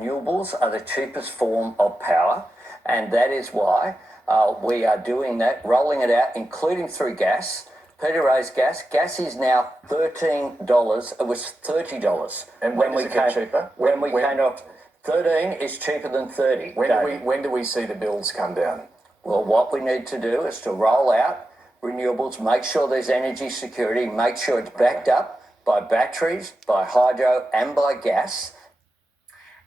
renewables are the cheapest form of power, and that is why we are doing that, rolling it out, including through gas. Peter raised gas. Gas is now $13. It was $30. And when does it get cheaper? When we came off, 13 is cheaper than 30. When do we see the bills come down? Well, what we need to do is to roll out renewables, make sure there's energy security, make sure it's backed up by batteries, by hydro and by gas.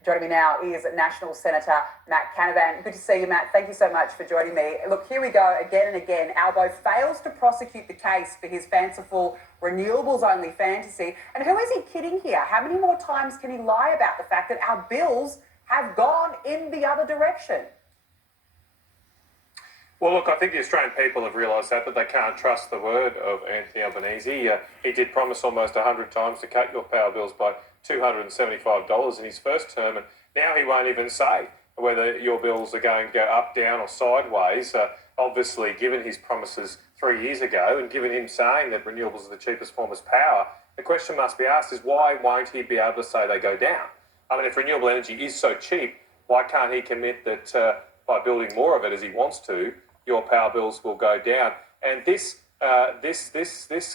Joining me now is Nationals Senator Matt Canavan. Good to see you, Matt. Thank you so much for joining me. Look, here we go again and again. Albo fails to prosecute the case for his fanciful renewables-only fantasy. And who is he kidding here? How many more times can he lie about the fact that our bills have gone in the other direction? Well, look, I think the Australian people have realised that they can't trust the word of Anthony Albanese. He did promise almost 100 times to cut your power bills by $275 in his first term, and now he won't even say whether your bills are going to go up, down or sideways. Obviously, given his promises 3 years ago and given him saying that renewables are the cheapest form of power, the question must be asked is why won't he be able to say they go down? I mean, if renewable energy is so cheap, why can't he commit that by building more of it as he wants to, your power bills will go down? And this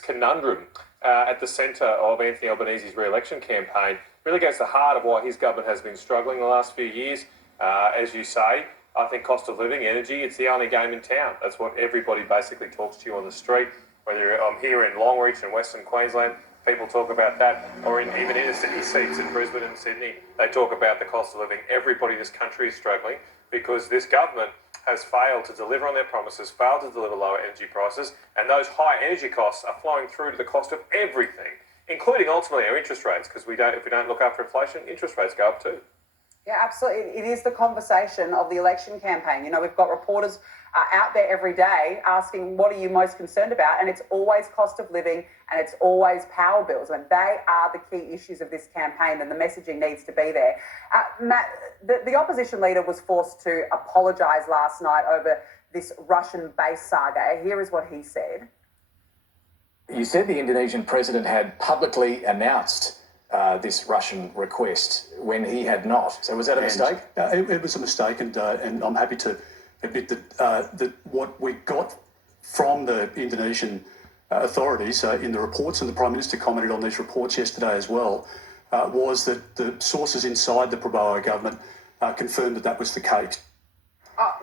conundrum at the centre of Anthony Albanese's re-election campaign really goes to the heart of why his government has been struggling the last few years. As you say, I think cost of living, energy, it's the only game in town. That's what everybody basically talks to you on the street. Whether I'm here in Longreach in Western Queensland, people talk about that, or even inner city seats in Brisbane and Sydney, they talk about the cost of living. Everybody in this country is struggling because this government has failed to deliver on their promises, failed to deliver lower energy prices, and those high energy costs are flowing through to the cost of everything, including ultimately our interest rates, because if we don't look after inflation, interest rates go up too. Yeah, absolutely. It is the conversation of the election campaign. You know, we've got reporters out there every day asking, what are you most concerned about? And it's always cost of living and it's always power bills. And they are the key issues of this campaign, and the messaging needs to be there. Matt, the opposition leader was forced to apologise last night over this Russian base saga. Here is what he said. You said the Indonesian president had publicly announced this Russian request when he had not. So was that a mistake? It was a mistake, and I'm happy to admit that what we got from the Indonesian authorities in the reports, and the Prime Minister commented on these reports yesterday as well, was that the sources inside the Prabowo government confirmed that that was the case.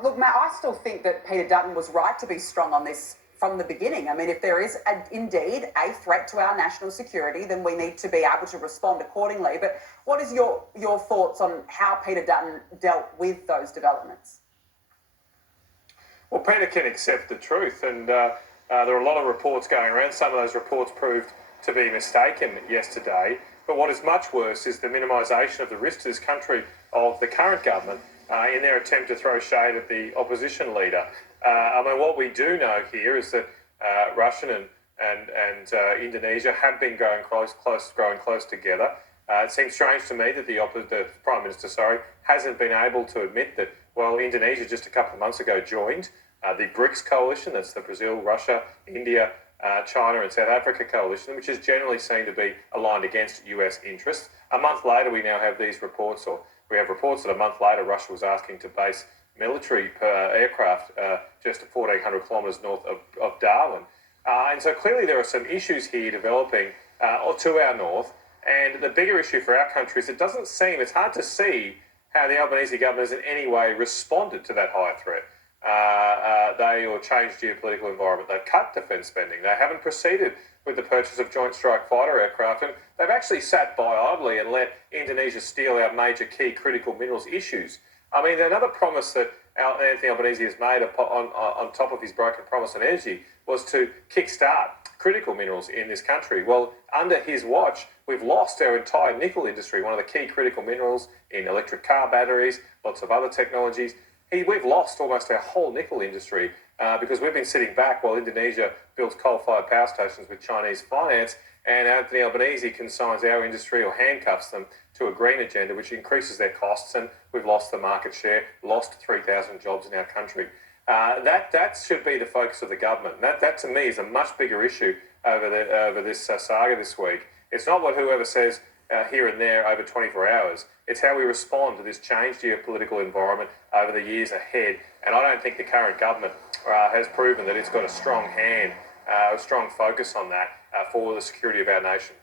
Look, Matt, I still think that Peter Dutton was right to be strong on this from the beginning. I mean, if there is indeed a threat to our national security, then we need to be able to respond accordingly. But what is your thoughts on how Peter Dutton dealt with those developments? Well, Peter can accept the truth, and there are a lot of reports going around. Some of those reports proved to be mistaken yesterday. But what is much worse is the minimisation of the risk to this country of the current government in their attempt to throw shade at the opposition leader. I mean, what we do know here is that Russia and Indonesia have been growing close together. It seems strange to me that the Prime Minister, hasn't been able to admit that, well, Indonesia just a couple of months ago joined the BRICS coalition. That's the Brazil, Russia, India, China and South Africa coalition, which is generally seen to be aligned against US interests. A month later, we now have these reports, or we have reports that a month later, Russia was asking to base military aircraft just 1,400 kilometres north of Darwin. And so clearly there are some issues here developing to our north. And the bigger issue for our country is it's hard to see how the Albanese government has in any way responded to that high threat. They changed geopolitical environment. They've cut defence spending. They haven't proceeded with the purchase of Joint Strike Fighter aircraft, and they've actually sat by idly and let Indonesia steal our major key critical minerals issues. I mean, another promise that Anthony Albanese has made on top of his broken promise on energy was to kickstart critical minerals in this country. Well, under his watch, we've lost our entire nickel industry, one of the key critical minerals in electric car batteries, lots of other technologies. We've lost almost our whole nickel industry because we've been sitting back while Indonesia builds coal-fired power stations with Chinese finance, and Anthony Albanese consigns our industry or handcuffs them to a green agenda which increases their costs, and we've lost the market share, lost 3,000 jobs in our country. That should be the focus of the government. That to me is a much bigger issue over this saga this week. It's not what whoever says here and there over 24 hours. It's how we respond to this changed geopolitical environment over the years ahead. And I don't think the current government has proven that it's got a strong hand, a strong focus on that for the security of our nation.